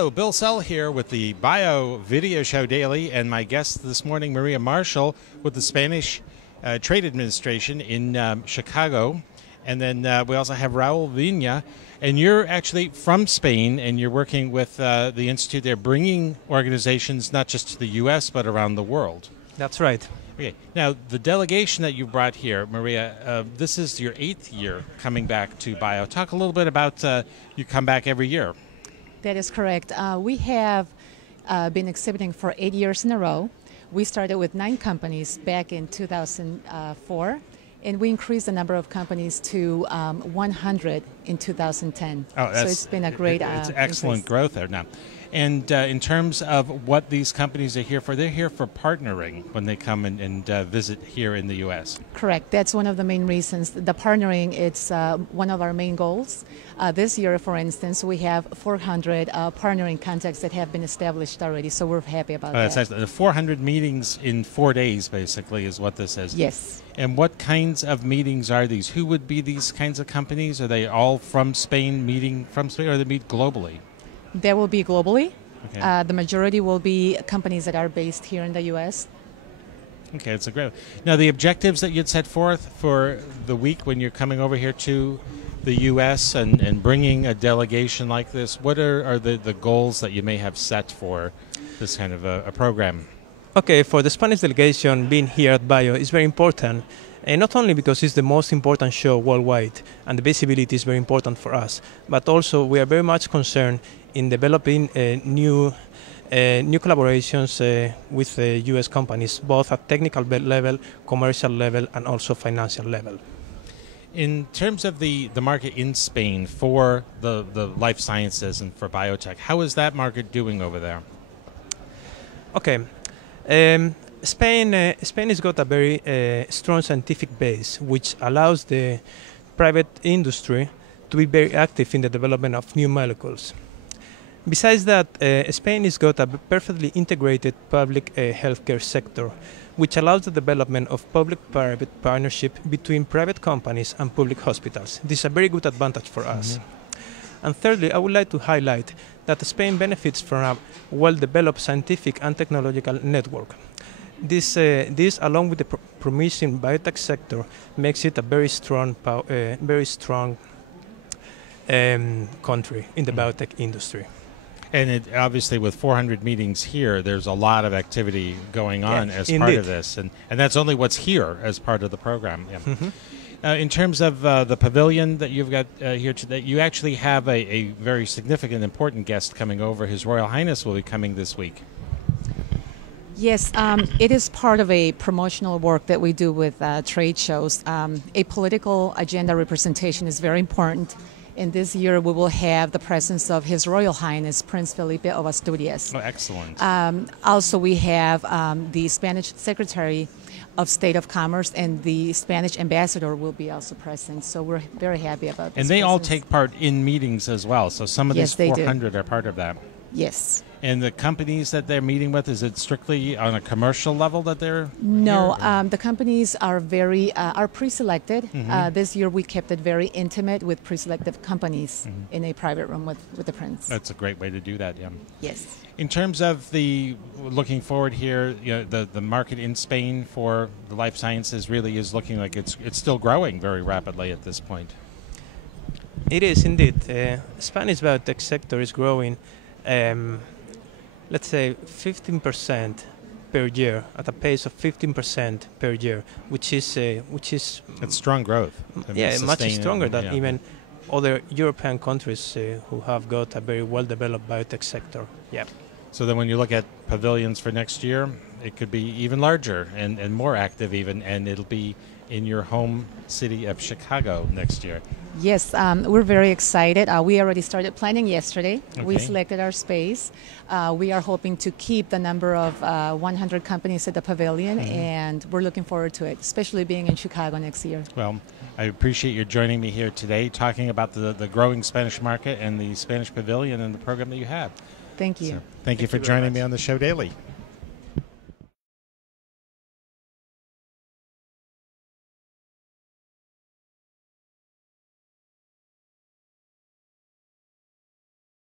Hello, Bill Sell here with the Bio Video Show Daily, and my guest this morning, Maria Marshall, with the Spanish Trade Administration in Chicago. And then we also have Raúl Viña, and you're actually from Spain, and you're working with the Institute there, bringing organizations not just to the U.S., but around the world. That's right. Okay. Now, the delegation that you brought here, Maria, this is your 8th year coming back to Bio. Talk a little bit about you come back every year. That is correct. We have been exhibiting for 8 years in a row. We started with 9 companies back in 2004, and we increased the number of companies to 100 in 2010. Oh, so it's been a great It's excellent growth there now. And in terms of what these companies are here for, they're here for partnering when they come and visit here in the U.S. Correct. That's one of the main reasons. The partnering, it's one of our main goals. This year, for instance, we have 400 partnering contacts that have been established already, so we're happy about that. That's excellent. The 400 meetings in 4 days, basically, is what this is. Yes. And what kinds of meetings are these? Who would be these kinds of companies? Are they all from Spain, meeting from Spain, or they meet globally? There will be globally. Okay. The majority will be companies that are based here in the U.S. Okay, it's a great. Now, the objectives that you'd set forth for the week when you're coming over here to the U.S. and bringing a delegation like this, what are the goals that you may have set for this kind of a program? Okay, for the Spanish delegation, being here at Bio is very important. And not only because it's the most important show worldwide and the visibility is very important for us, but also we are very much concerned in developing new collaborations with U.S. companies, both at technical level, commercial level, and also financial level. In terms of the market in Spain for the life sciences and for biotech, how is that market doing over there? Okay. Spain has got a very strong scientific base, which allows the private industry to be very active in the development of new molecules. Besides that, Spain has got a perfectly integrated public healthcare sector, which allows the development of public-private partnership between private companies and public hospitals. This is a very good advantage for us. And thirdly, I would like to highlight that Spain benefits from a well-developed scientific and technological network. This along with the promising biotech sector, makes it a very strong country in the biotech industry. And obviously, with 400 meetings here, there's a lot of activity going on as indeed. part of this. And that's only what's here as part of the program. Yeah. Mm-hmm. In terms of the pavilion that you've got here today, you actually have a very significant, important guest coming over. His Royal Highness will be coming this week. Yes, it is part of a promotional work that we do with trade shows. A political agenda representation is very important. And this year we will have the presence of His Royal Highness Prince Felipe of Asturias. Oh, excellent. Also, we have the Spanish Secretary of State of Commerce and the Spanish ambassador will be also present. So we're very happy about this. And they all take part in meetings as well. So some of Yes, these 400 are part of that. Yes. And the companies that they're meeting with, is it strictly on a commercial level that they're No, here? the companies are very are pre-selected. This year we kept it very intimate with pre-selected companies in a private room with the Prince. That's a great way to do that, yeah. Yes. In terms of the looking forward here, you know, the market in Spain for the life sciences really is looking like it's still growing very rapidly at this point. It is indeed. Spanish biotech sector is growing. Let's say 15% per year, at a pace of 15% per year, which is It's strong growth. much stronger than yeah. even other European countries who have got a very well-developed biotech sector. Yeah. So then when you look at pavilions for next year, it could be even larger and more active even, and it'll be in your home city of Chicago next year. Yes, we're very excited. We already started planning yesterday. Okay. We selected our space. We are hoping to keep the number of 100 companies at the pavilion, and we're looking forward to it, especially being in Chicago next year. Well, I appreciate you joining me here today, talking about the growing Spanish market and the Spanish pavilion and the program that you have. Thank you. So, thank you for joining me on the show daily.